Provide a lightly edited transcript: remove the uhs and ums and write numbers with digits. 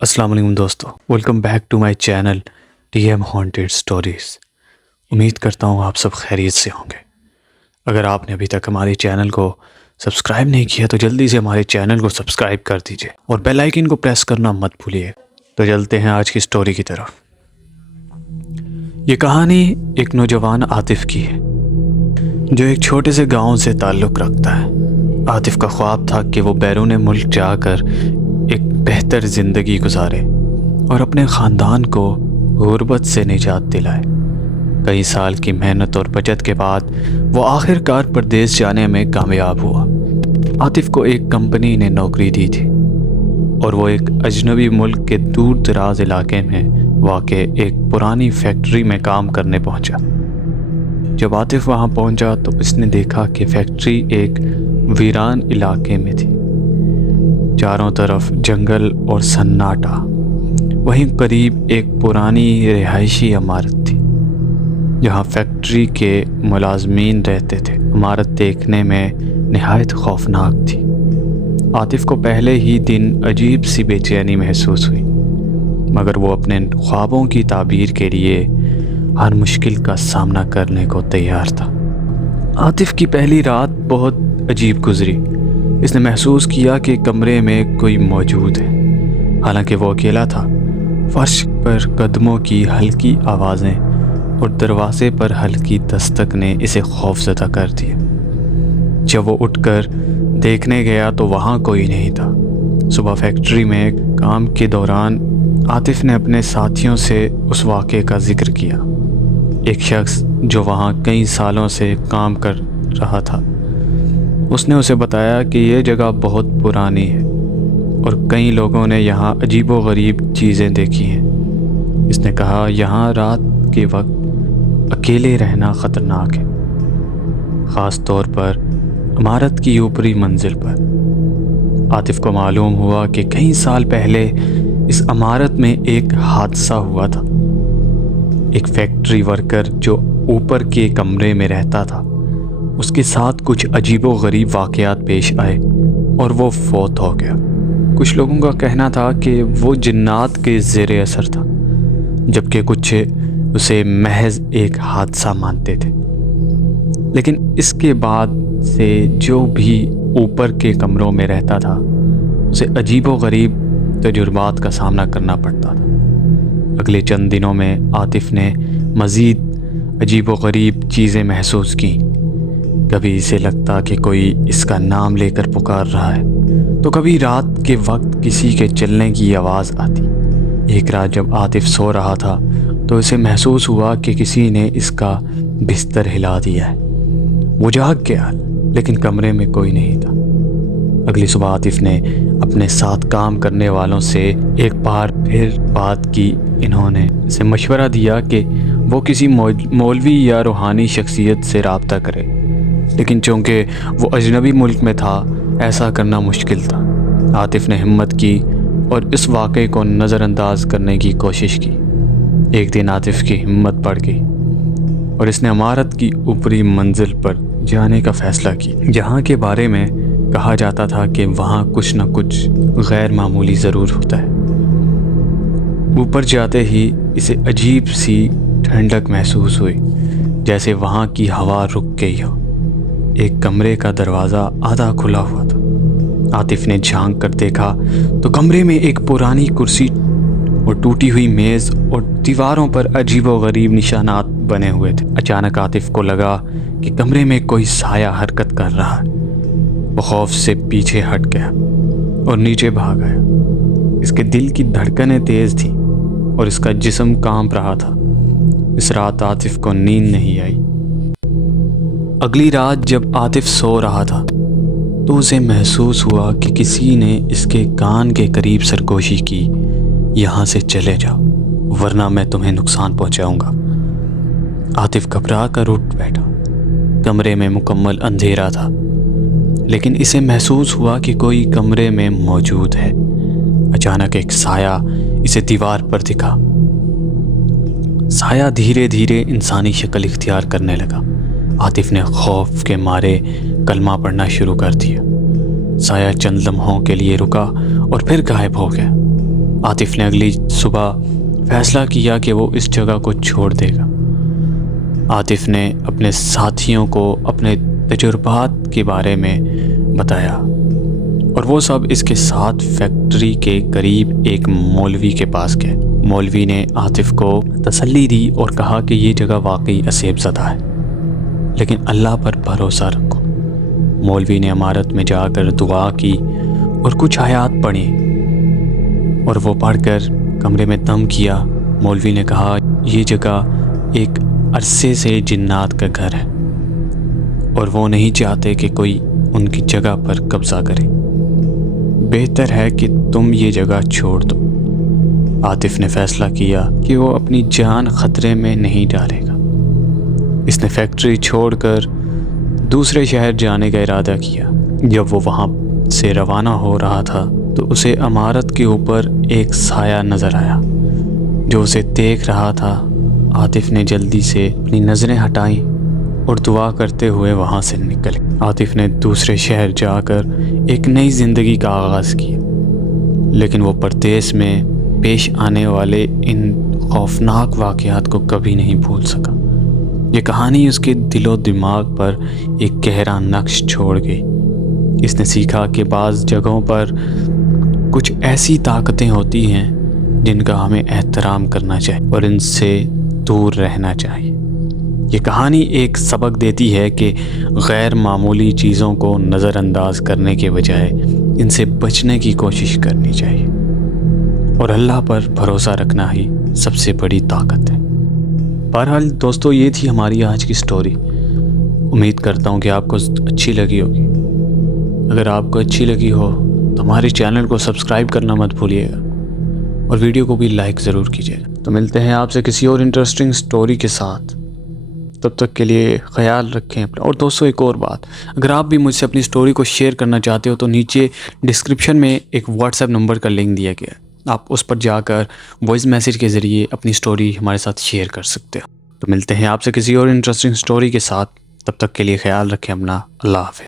السلام علیکم دوستو، welcome back to my channel TM haunted ہانٹیڈ سٹوریز۔ امید کرتا ہوں آپ سب خیریت سے ہوں گے۔ اگر آپ نے ابھی تک ہمارے چینل کو سبسکرائب نہیں کیا تو جلدی سے ہمارے چینل کو سبسکرائب کر دیجئے اور بیل آئیکن کو پریس کرنا مت بھولیے۔ تو چلتے ہیں آج کی سٹوری کی طرف۔ یہ کہانی ایک نوجوان عاطف کی ہے جو ایک چھوٹے سے گاؤں سے تعلق رکھتا ہے۔ عاطف کا خواب تھا کہ وہ بیرون ملک جا کر ایک بہتر زندگی گزارے اور اپنے خاندان کو غربت سے نجات دلائے۔ کئی سال کی محنت اور بچت کے بعد وہ آخر کار پردیس جانے میں کامیاب ہوا۔ عاطف کو ایک کمپنی نے نوکری دی تھی اور وہ ایک اجنبی ملک کے دور دراز علاقے میں واقع ایک پرانی فیکٹری میں کام کرنے پہنچا۔ جب عاطف وہاں پہنچا تو اس نے دیکھا کہ فیکٹری ایک ویران علاقے میں تھی۔ چاروں طرف جنگل اور سناٹا۔ وہیں قریب ایک پرانی رہائشی عمارت تھی جہاں فیکٹری کے ملازمین رہتے تھے۔ عمارت دیکھنے میں نہایت خوفناک تھی۔ عاطف کو پہلے ہی دن عجیب سی بے چینی محسوس ہوئی، مگر وہ اپنے خوابوں کی تعبیر کے لیے ہر مشکل کا سامنا کرنے کو تیار تھا۔ عاطف کی پہلی رات بہت عجیب گزری۔ اس نے محسوس کیا کہ کمرے میں کوئی موجود ہے، حالانکہ وہ اکیلا تھا۔ فرش پر قدموں کی ہلکی آوازیں اور دروازے پر ہلکی دستک نے اسے خوفزدہ کر دیا۔ جب وہ اٹھ کر دیکھنے گیا تو وہاں کوئی نہیں تھا۔ صبح فیکٹری میں کام کے دوران عاطف نے اپنے ساتھیوں سے اس واقعے کا ذکر کیا۔ ایک شخص جو وہاں کئی سالوں سے کام کر رہا تھا، اس نے اسے بتایا کہ یہ جگہ بہت پرانی ہے اور کئی لوگوں نے یہاں عجیب و غریب چیزیں دیکھی ہیں۔ اس نے کہا یہاں رات کے وقت اکیلے رہنا خطرناک ہے، خاص طور پر عمارت کی اوپری منزل پر۔ عاطف کو معلوم ہوا کہ کئی سال پہلے اس عمارت میں ایک حادثہ ہوا تھا۔ ایک فیکٹری ورکر جو اوپر کے کمرے میں رہتا تھا، اس کے ساتھ کچھ عجیب و غریب واقعات پیش آئے اور وہ فوت ہو گیا۔ کچھ لوگوں کا کہنا تھا کہ وہ جنات کے زیر اثر تھا، جبکہ کچھ اسے محض ایک حادثہ مانتے تھے۔ لیکن اس کے بعد سے جو بھی اوپر کے کمروں میں رہتا تھا اسے عجیب و غریب تجربات کا سامنا کرنا پڑتا تھا۔ اگلے چند دنوں میں عاطف نے مزید عجیب و غریب چیزیں محسوس کیں۔ کبھی اسے لگتا کہ کوئی اس کا نام لے کر پکار رہا ہے، تو کبھی رات کے وقت کسی کے چلنے کی آواز آتی۔ ایک رات جب عاطف سو رہا تھا تو اسے محسوس ہوا کہ کسی نے اس کا بستر ہلا دیا ہے۔ وہ جاگ گیا لیکن کمرے میں کوئی نہیں تھا۔ اگلی صبح عاطف نے اپنے ساتھ کام کرنے والوں سے ایک بار پھر بات کی۔ انہوں نے اسے مشورہ دیا کہ وہ کسی مولوی یا روحانی شخصیت سے رابطہ کرے، لیکن چونکہ وہ اجنبی ملک میں تھا ایسا کرنا مشکل تھا۔ عاطف نے ہمت کی اور اس واقعے کو نظر انداز کرنے کی کوشش کی۔ ایک دن عاطف کی ہمت بڑھ گئی اور اس نے عمارت کی اوپری منزل پر جانے کا فیصلہ کیا، جہاں کے بارے میں کہا جاتا تھا کہ وہاں کچھ نہ کچھ غیر معمولی ضرور ہوتا ہے۔ اوپر جاتے ہی اسے عجیب سی ٹھنڈک محسوس ہوئی، جیسے وہاں کی ہوا رک گئی ہو۔ ایک کمرے کا دروازہ آدھا کھلا ہوا تھا۔ عاطف نے جھانک کر دیکھا تو کمرے میں ایک پرانی کرسی اور ٹوٹی ہوئی میز اور دیواروں پر عجیب و غریب نشانات بنے ہوئے تھے۔ اچانک عاطف کو لگا کہ کمرے میں کوئی سایہ حرکت کر رہا ہے۔ وہ خوف سے پیچھے ہٹ گیا اور نیچے بھاگ آیا۔ اس کے دل کی دھڑکنیں تیز تھیں اور اس کا جسم کانپ رہا تھا۔ اس رات عاطف کو نیند نہیں آئی۔ اگلی رات جب عاطف سو رہا تھا تو اسے محسوس ہوا کہ کسی نے اس کے کان کے قریب سرگوشی کی، یہاں سے چلے جاؤ ورنہ میں تمہیں نقصان پہنچاؤں گا۔ عاطف گھبرا کر اٹھ بیٹھا۔ کمرے میں مکمل اندھیرا تھا، لیکن اسے محسوس ہوا کہ کوئی کمرے میں موجود ہے۔ اچانک ایک سایہ اسے دیوار پر دکھا۔ سایہ دھیرے دھیرے انسانی شکل اختیار کرنے لگا۔ عاطف نے خوف کے مارے کلمہ پڑھنا شروع کر دیا۔ سایہ چند لمحوں کے لیے رکا اور پھر غائب ہو گیا۔ عاطف نے اگلی صبح فیصلہ کیا کہ وہ اس جگہ کو چھوڑ دے گا۔ عاطف نے اپنے ساتھیوں کو اپنے تجربات کے بارے میں بتایا اور وہ سب اس کے ساتھ فیکٹری کے قریب ایک مولوی کے پاس گئے۔ مولوی نے عاطف کو تسلی دی اور کہا کہ یہ جگہ واقعی عصیب زدہ ہے، لیکن اللہ پر بھروسہ رکھو۔ مولوی نے عمارت میں جا کر دعا کی اور کچھ آیات پڑھی اور وہ پڑھ کر کمرے میں دم کیا۔ مولوی نے کہا یہ جگہ ایک عرصے سے جنات کا گھر ہے اور وہ نہیں چاہتے کہ کوئی ان کی جگہ پر قبضہ کرے، بہتر ہے کہ تم یہ جگہ چھوڑ دو۔ عاطف نے فیصلہ کیا کہ وہ اپنی جان خطرے میں نہیں ڈالے گا۔ اس نے فیکٹری چھوڑ کر دوسرے شہر جانے کا ارادہ کیا۔ جب وہ وہاں سے روانہ ہو رہا تھا تو اسے عمارت کے اوپر ایک سایہ نظر آیا جو اسے دیکھ رہا تھا۔ عاطف نے جلدی سے اپنی نظریں ہٹائیں اور دعا کرتے ہوئے وہاں سے نکلے۔ عاطف نے دوسرے شہر جا کر ایک نئی زندگی کا آغاز کیا، لیکن وہ پردیس میں پیش آنے والے ان خوفناک واقعات کو کبھی نہیں بھول سکا۔ یہ کہانی اس کے دل و دماغ پر ایک گہرا نقش چھوڑ گئی۔ اس نے سیکھا کہ بعض جگہوں پر کچھ ایسی طاقتیں ہوتی ہیں جن کا ہمیں احترام کرنا چاہیے اور ان سے دور رہنا چاہیے۔ یہ کہانی ایک سبق دیتی ہے کہ غیر معمولی چیزوں کو نظر انداز کرنے کے بجائے ان سے بچنے کی کوشش کرنی چاہیے، اور اللہ پر بھروسہ رکھنا ہی سب سے بڑی طاقت ہے۔ بہرحال دوستو، یہ تھی ہماری آج کی سٹوری۔ امید کرتا ہوں کہ آپ کو اچھی لگی ہوگی۔ اگر آپ کو اچھی لگی ہو تو ہمارے چینل کو سبسکرائب کرنا مت بھولیے گا اور ویڈیو کو بھی لائک ضرور کیجیے گا۔ تو ملتے ہیں آپ سے کسی اور انٹرسٹنگ سٹوری کے ساتھ، تب تک کے لیے خیال رکھیں اپنا۔ اور دوستو ایک اور بات، اگر آپ بھی مجھ سے اپنی سٹوری کو شیئر کرنا چاہتے ہو تو نیچے ڈسکرپشن میں ایک واٹس ایپ نمبر کا لنک دیا گیا ہے، آپ اس پر جا کر وائس میسیج کے ذریعے اپنی سٹوری ہمارے ساتھ شیئر کر سکتے ہو۔ تو ملتے ہیں آپ سے کسی اور انٹرسٹنگ سٹوری کے ساتھ، تب تک کے لیے خیال رکھیں اپنا۔ اللہ حافظ۔